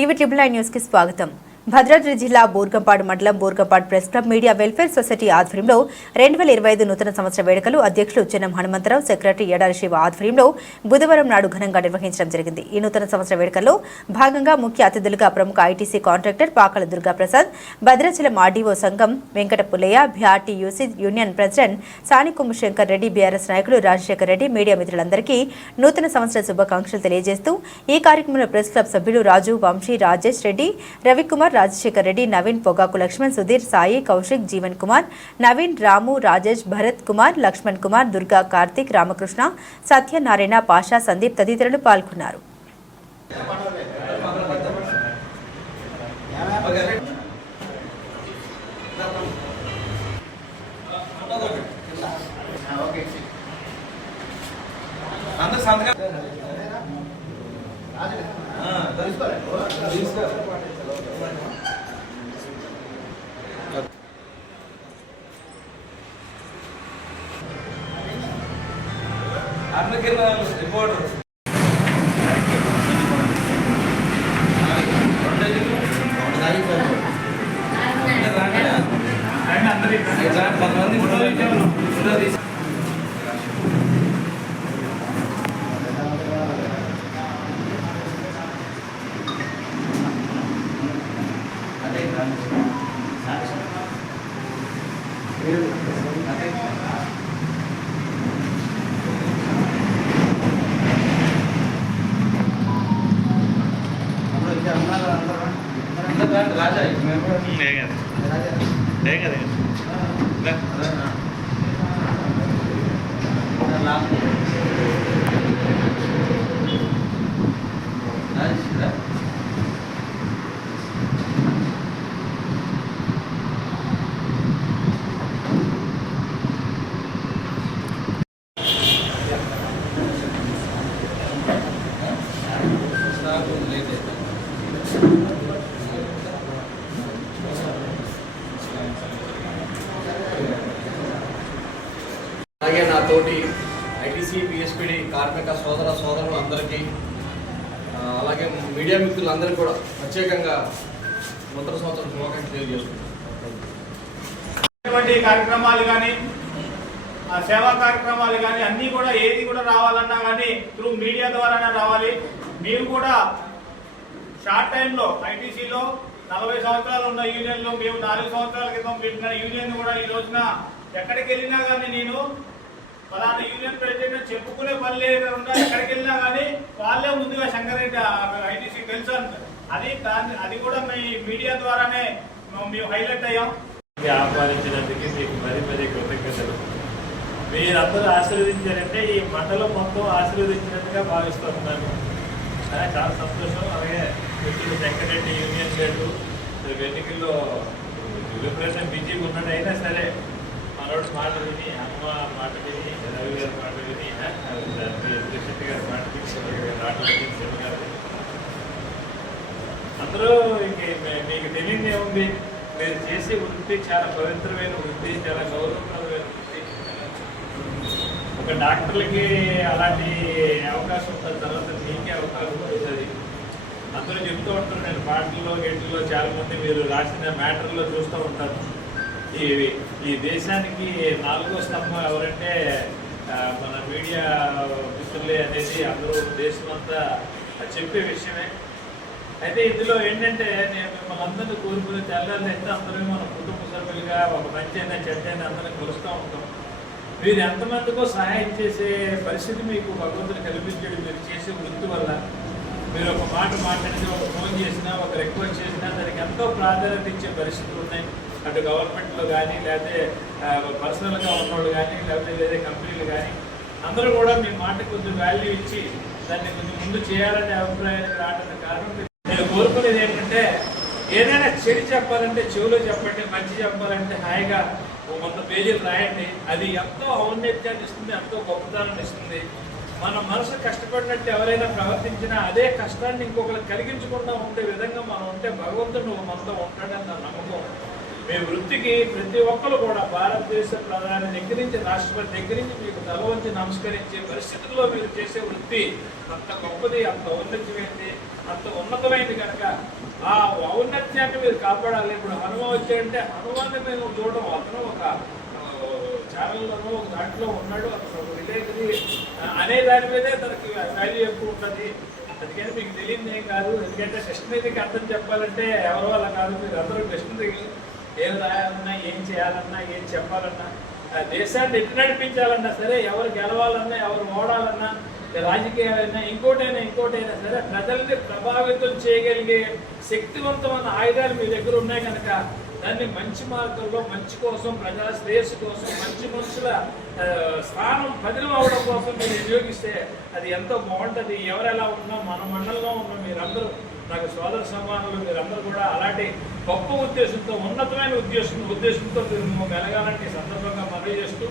TV triple I న్యూస్కి స్వాగతం. భద్రాద్రి జిల్లా బూర్గంపాడు మండలం Burgampadu press club media welfare society ఆధ్వర్యంలో రెండు వేల ఇరవై ఐదు నూతన సంవత్సర వేడుకలు అధ్యక్షులు చెన్నం హనుమంతరావు సెక్రటరీ ఎడారి శివ ఆధ్వర్యంలో బుధవారం నాడు ఘనంగా నిర్వహించడం జరిగింది. ఈ నూతన సంవత్సర వేడుకల్లో భాగంగా ముఖ్య అతిథులుగా ప్రముఖ ITC contractor Pakala Durgaprasad Bhadrachalam RDO సంఘం Venkata Pullaiah భ్యాటి UC union president Sani Shankar Reddy BRS నాయకులు రాజశేఖర్ రెడ్డి మీడియా మిత్రులందరికీ నూతన సంవత్సర శుభాకాంక్షలు తెలియజేస్తూ ఈ కార్యక్రమంలో ప్రెస్ క్లబ్ సభ్యులు రాజు వంశీ రాజేష్ రెడ్డి రవికుమార్ రాజశేఖర్ రెడ్డి నవీన్ పొగాకు లక్ష్మణ్ సుధీర్ సాయి కౌశిక్ జీవన్ కుమార్ నవీన్ రాము రాజేష్ భరత్ కుమార్ లక్ష్మణ్ కుమార్ దుర్గా కార్తిక్ రామకృష్ణ సత్యనారాయణ పాషా సందీప్ తదితరులు పాల్గొన్నారు. అందరు సంతకం. అందరికి రిపోర్ట్ కొంతమంది రాజేష్ నాకు లేట్ అయిపోయింది అలాగే తోటి ఐటీసీ పిఎస్పిడి కార్మిక సోదర సోదరులు అందరికీ అలాగే మీడియా మిత్రులందరికీ కూడా ప్రత్యేకంగా నూతన సంవత్సరం శుభాకాంక్షలు తెలియజేస్తున్నాను కార్యక్రమాలు కానీ ఆ సేవా కార్యక్రమాలు కానీ అన్నీ కూడా ఏది కూడా రావాలన్నా కానీ త్రూ మీడియా ద్వారానే రావాలి. మీరు కూడా షార్ట్ టైంలో ఐటీసీలో నలభై సంవత్సరాలు ఉన్న యూనియన్లో మేము నాలుగు సంవత్సరాల క్రితం పెట్టిన యూనియన్ కూడా ఈ రోజున ఎక్కడికి వెళ్ళినా కానీ నేను ఫలానా యూనియన్ ప్రెసిడెంట్ చెప్పుకునే పని లేకుండా ఎక్కడికి వెళ్ళినా కానీ వాళ్ళే ముందుగా శంకరెడ్డి ఐటీసీ తెలుసు అంటారు. అది దాన్ని అది కూడా మీ మీడియా ద్వారానే మేము హైలైట్ అయ్యాం. ఆహ్వానించినందుకు మీకు మరీ మరీ కృతజ్ఞతలు. మీరందరూ ఆశీర్వదించారంటే ఈ మండలం మొత్తం ఆశీర్వదించినట్టుగా భావిస్తున్నాను చాలా సంతోషం. అలాగే మిత్రులు వెంకటరెడ్డి యూనియన్ లేదు వెన్నికల్లో విపరీతం బిజీగా ఉన్నాడు అయినా సరే మనోడు మాట విని అమ్మ మాట విని రవి గారి మాట విని ఆ, గారి మాట విని శివ గారి శివ గారి అందరూ ఇంక మీకు తెలియదు ఏముంది మీరు చేసే వృత్తి చాలా పవిత్రమైన వృత్తి చాలా గౌరవప్రదమైన వృత్తి. ఒక డాక్టర్లకి అలాంటి అవకాశం ఉంటుంది తర్వాత మీకే అవకాశం ఉంటుంది అందరూ చెప్తూ ఉంటారు నేను పాటల్లో గెట్లో చాలా మంది మీరు రాసిన మ్యాటర్లో చూస్తూ ఉంటారు. ఈ ఈ దేశానికి నాలుగో స్తంభం ఎవరంటే మన మీడియా మిత్రులే అనేది అందరూ దేశమంతా చెప్పే విషయమే. అయితే ఇందులో ఏంటంటే నేను మిమ్మల్ని అందరినీ కోరుకునే తెల్లారి అయితే అందరూ మన కుటుంబ సభ్యులుగా ఒక మంచి అయినా చెడ్డ అయినా కొలుస్తూ ఉంటాం. మీరు ఎంతమందికో సహాయం చేసే పరిస్థితి మీకు భగవంతుడు కల్పించడం మీరు చేసే వృత్తి వల్ల మీరు ఒక మాట మాట్లాడితే ఒక ఫోన్ చేసినా ఒక రిక్వెస్ట్ చేసినా దానికి ఎంతో ప్రాధాన్యత ఇచ్చే పరిస్థితులు ఉన్నాయి. అటు గవర్నమెంట్లో కానీ లేకపోతే పర్సనల్గా ఉన్నవాళ్ళు కానీ లేకపోతే వేరే కంపెనీలు కానీ అందరూ కూడా మీ మాటకు కొంచెం వాల్యూ ఇచ్చి దాన్ని కొంచెం ముందు చేయాలనే అభిప్రాయానికి రావడానికి కారణం నేను కోరుకునేది ఏంటంటే ఏదైనా చెడు చెప్పాలంటే చెవులో చెప్పండి మంచి చెప్పాలంటే హాయిగా వంద పేజీలు రాయండి. అది ఎంతో ఔన్నత్యాన్ని ఇస్తుంది ఎంతో గొప్పతనాన్ని ఇస్తుంది. మన మనసు కష్టపడినట్టు ఎవరైనా ప్రవర్తించినా అదే కష్టాన్ని ఇంకొకరికి కలిగించకుండా ఉండే విధంగా మనం ఉంటే భగవంతుడు మనతో ఉంటాడని నా నమ్మకం. మీ వృత్తికి ప్రతి ఒక్కరు కూడా భారతదేశ ప్రధాని దగ్గర నుంచి రాష్ట్రపతి దగ్గర నుంచి మీకు తలవంచి నమస్కరించే పరిస్థితుల్లో మీరు చేసే వృత్తి అంత గొప్పది అంత ఔన్నత్యమైంది అంత ఉన్నతమైంది కనుక ఆ ఔన్నత్యాన్ని మీరు కాపాడాలి. ఇప్పుడు హనుమ అంటే హనుమాన్ని మేము చూడడం అతను ఒక ఛానల్లోనూ ఒక దాంట్లో ఉన్నాడు. అతను ఒక అనే దాని మీదే తనకి వాల్యూ ఎక్కువ ఉంటుంది. అందుకని మీకు తెలియదు ఏం కాదు. ఎందుకంటే కృష్ణకి అర్థం చెప్పాలంటే ఎవరో అలా కాదు. మీరు అందరూ కృష్ణకి ఏం రాయాలన్నా ఏం చేయాలన్నా ఏం చెప్పాలన్నా ఆ దేశాన్ని ఎటు నడిపించాలన్నా సరే ఎవరు గెలవాలన్నా ఎవరు ఓడాలన్నా రాజకీయాలైనా ఇంకోటైనా ఇంకోటైనా సరే ప్రజల్ని ప్రభావితం చేయగలిగే శక్తివంతమైన ఆయుధాలు మీ దగ్గర ఉన్నాయి కనుక దాన్ని మంచి మార్గంలో మంచి కోసం ప్రజా శ్రేయస్సు కోసం మంచి మనుషుల స్థానం పదిలం అవడం కోసం మీరు వినియోగిస్తే అది ఎంతో బాగుంటుంది. ఎవరెలా ఉన్నా మన మండలంలో ఉన్న మీరందరూ నాకు సోదర సమానులు మీరందరూ కూడా అలాంటి గొప్ప ఉద్దేశంతో ఉన్నతమైన ఉద్దేశం ఉద్దేశంతో మేము మెలగాలని సందర్భంగా మనవి చేస్తూ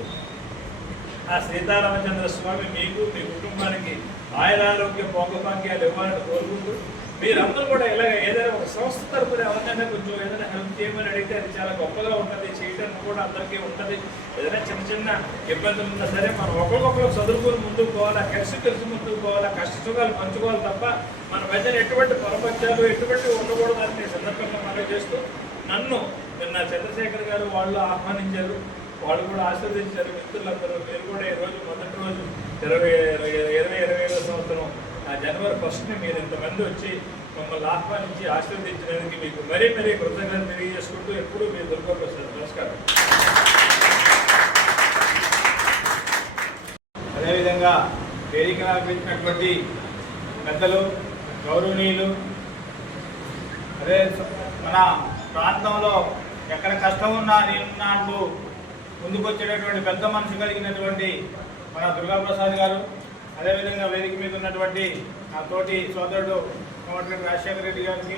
ఆ సీతారామచంద్ర స్వామి మీకు మీ కుటుంబానికి ఆయురారోగ్య భోగభాగ్యాలు ఇవ్వాలని కోరుకుంటూ మీరందరూ కూడా ఇలాగ ఏదైనా ఒక సంస్థ తరపున ఎవరినైనా కొంచెం ఏదైనా హెల్ప్ చేయమని అడిగితే అది చాలా గొప్పగా ఉంటుంది చేయడానికి కూడా అందరికీ ఉంటుంది. ఏదైనా చిన్న చిన్న ఇబ్బందులు ఉన్నా సరే మనం ఒకరికొకరు చదువుకుని ముందుకు పోవాలా కలిసి కలిసి ముందుకు పోవాలా కష్ట సుఖాలు పంచుకోవాలి తప్ప మన మధ్యన ఎటువంటి పరపక్షాలు ఎటువంటి ఉండకూడదని సందర్భంగా మనం చేస్తూ నన్ను నిన్న చంద్రశేఖర్ గారు వాళ్ళు ఆహ్వానించారు. వాళ్ళు కూడా ఆశీర్వదించారు. మిత్రులందరూ మీరు కూడా ఈ రోజు మొదటి రోజు ఇరవై ఇరవై ఇరవై ఇరవై ఐదో సంవత్సరం ఆ జనవరి ఫస్ట్ని మీరు ఇంతమంది వచ్చి మమ్మల్ని ఆహ్వానించి ఆశీర్వదించినందుకు మీకు మరీ మరీ కృతజ్ఞతలు తెలియజేసుకుంటూ ఎప్పుడూ మీరు దుర్గొస్తారు నమస్కారం. అదేవిధంగా వేదిక అలంకరించినటువంటి పెద్దలు గౌరవనీయులు అదే మన ప్రాంతంలో ఎక్కడ కష్టం ఉన్నా నేనున్నా అంటూ ముందుకొచ్చేటటువంటి పెద్ద మనసు కలిగినటువంటి మన దుర్గాప్రసాద్ గారు అదేవిధంగా వేదిక మీద ఉన్నటువంటి నా తోటి సోదరుడు కోమటిరెడ్డి రాజశేఖర రెడ్డి గారికి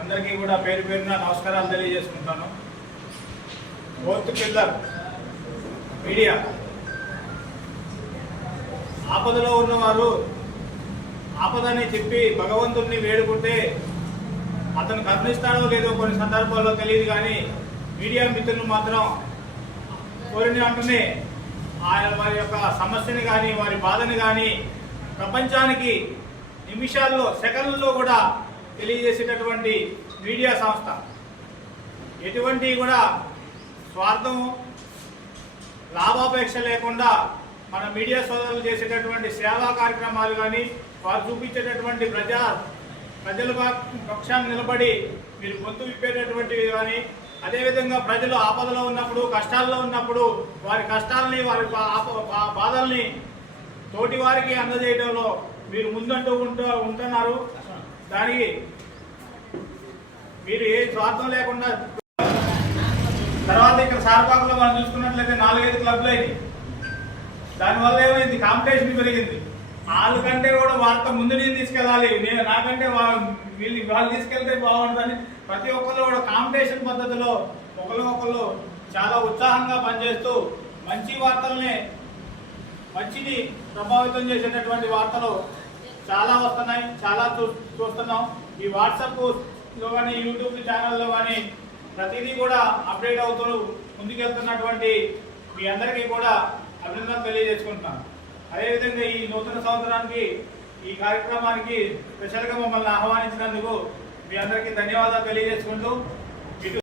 అందరికీ కూడా పేరు పేరున నమస్కారాలు తెలియజేసుకుంటాను. ఫోర్త్ పిల్లర్ మీడియా ఆపదలో ఉన్నవారు ఆపదని చెప్పి భగవంతుడిని వేడుకుంటే అతను కరుణిస్తాడో లేదో కొన్ని సందర్భాల్లో తెలియదు కానీ మీడియా మిత్రులు మాత్రం కోరిన అంటూనే ఆయన వారి యొక్క సమస్యని కానీ వారి బాధని కానీ ప్రపంచానికి నిమిషాల్లో సెకండ్లలో కూడా తెలియజేసేటటువంటి మీడియా సంస్థ. ఎటువంటి కూడా స్వార్థం లాభాపేక్ష లేకుండా మన మీడియా సోదరులు చేసేటటువంటి సేవా కార్యక్రమాలు కానీ వారు చూపించేటటువంటి ప్రజా ప్రజల పక్షాన్ని నిలబడి మీరు గొంతు విప్పేటటువంటివి కానీ అదేవిధంగా ప్రజలు ఆపదలో ఉన్నప్పుడు కష్టాల్లో ఉన్నప్పుడు వారి కష్టాలని వారి ఆప- బాధల్ని తోటి వారికి అందజేయడంలో మీరు ముందంటూ ఉంటూ ఉంటున్నారు. దానికి మీరు ఏ స్వార్థం లేకుండా తర్వాత ఇక్కడ సార్పాకులో మనం చూసుకున్నట్లయితే నాలుగైదు క్లబ్లు అయినాయి దానివల్ల ఏమైంది? కాంపిటీషన్ పెరిగింది. వాళ్ళకంటే కూడా వార్త ముందు నేను తీసుకెళ్ళాలి. నేను నాకంటే వీళ్ళు వాళ్ళు తీసుకెళ్తే బాగుంటుందని ప్రతి ఒక్కరు కూడా కాంపిటీషన్ పద్ధతిలో ఒకరికొకరు చాలా ఉత్సాహంగా పనిచేస్తూ మంచి వార్తల్ని మంచిని ప్రభావితం చేసేటటువంటి వార్తలు చాలా వస్తున్నాయి చాలా చూ చూస్తున్నాం. ఈ వాట్సాప్లో కానీ యూట్యూబ్ ఛానల్లో కానీ ప్రతిదీ కూడా అప్డేట్ అవుతూ ముందుకెళ్తున్నటువంటి మీ అందరికీ కూడా అభినందనలు తెలియజేసుకుంటున్నాను. అదేవిధంగా ఈ నూతన సంవత్సరానికి ఈ కార్యక్రమానికి స్పెషల్గా మమ్మల్ని ఆహ్వానించినందుకు మీ అందరికీ ధన్యవాదాలు తెలియజేసుకుంటూ